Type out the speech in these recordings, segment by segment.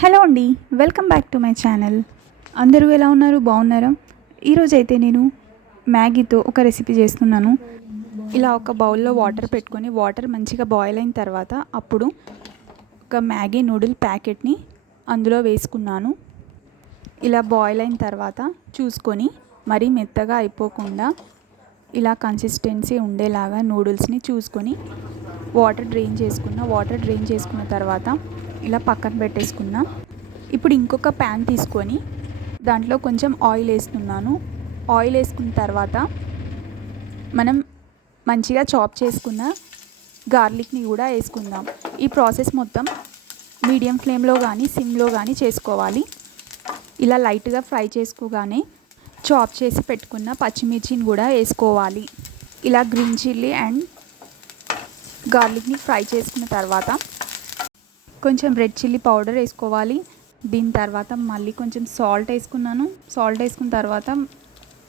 Hello అండి, welcome back to my channel. అందరూ ఎలా ఉన్నారు? బాగున్నారా? ఈరోజైతే నేను మ్యాగీతో ఒక రెసిపీ చేస్తున్నాను. ఇలా ఒక బౌల్లో వాటర్ పెట్టుకొని వాటర్ మంచిగా బాయిల్ అయిన తర్వాత అప్పుడు ఒక మ్యాగీ నూడిల్ ప్యాకెట్ని అందులో వేసుకున్నాను. ఇలా బాయిల్ అయిన తర్వాత చూసుకొని మరీ మెత్తగా అయిపోకుండా ఇలా కన్సిస్టెన్సీ ఉండేలాగా నూడిల్స్ని చూసుకొని వాటర్ డ్రైన్ చేసుకున్న తర్వాత ఇలా పక్కన పెట్టేసుకున్నా. ఇప్పుడు ఇంకొక ప్యాన్ తీసుకొని దాంట్లో కొంచెం ఆయిల్ వేస్తున్నాను. ఆయిల్ వేసుకున్న తర్వాత మనం మంచిగా చాప్ చేసుకున్న గార్లిక్ని కూడా వేసుకుందాం. ఈ ప్రాసెస్ మొత్తం మీడియం ఫ్లేమ్లో కానీ సిమ్లో కానీ చేసుకోవాలి. ఇలా లైట్గా ఫ్రై చేసుకోగానే చాప్ చేసి పెట్టుకున్న పచ్చిమిర్చిని కూడా వేసుకోవాలి. ఇలా గ్రీన్ చిల్లీ అండ్ గార్లిక్ని ఫ్రై చేసుకున్న తర్వాత కొంచెం రెడ్ చిల్లీ పౌడర్ వేసుకోవాలి. దీని తర్వాత మళ్ళీ కొంచెం సాల్ట్ వేసుకున్నాను. సాల్ట్ వేసుకున్న తర్వాత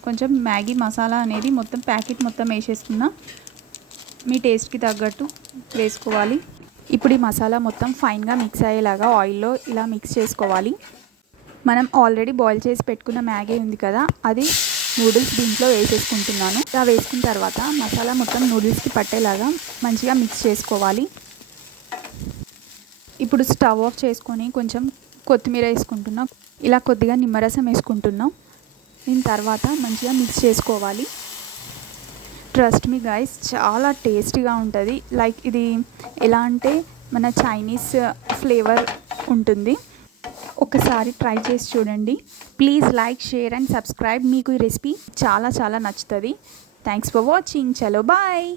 కొంచెం మ్యాగీ మసాలా అనేది మొత్తం ప్యాకెట్ మొత్తం వేసేసుకున్నా. మీ టేస్ట్కి తగ్గట్టు వేసుకోవాలి. ఇప్పుడు ఈ మసాలా మొత్తం ఫైన్గా మిక్స్ అయ్యేలాగా ఆయిల్లో ఇలా మిక్స్ చేసుకోవాలి. మనం ఆల్రెడీ బాయిల్ చేసి పెట్టుకున్న మ్యాగీ ఉంది కదా, అది నూడిల్స్ దీంట్లో వేసేసుకుంటున్నాను. ఇలా వేసుకున్న తర్వాత మసాలా మొత్తం నూడిల్స్కి పట్టేలాగా మంచిగా మిక్స్ చేసుకోవాలి. ఇప్పుడు స్టవ్ ఆఫ్ చేసుకొని కొంచెం కొత్తిమీర వేసుకుంటున్నా. ఇలా కొద్దిగా నిమ్మరసం వేసుకుంటున్నాం. దీని తర్వాత మంచిగా మిక్స్ చేసుకోవాలి. ట్రస్ట్ మీ గైస్, చాలా టేస్టీగా ఉంటుంది. లైక్ ఇది ఎలా అంటే మన చైనీస్ ఫ్లేవర్ ఉంటుంది. ఒకసారి ట్రై చేసి చూడండి. Please like, share and subscribe. మీకు ఈ రెసిపీ చాలా చాలా నచ్చుతుంది. Thanks for watching. చలో బాయ్.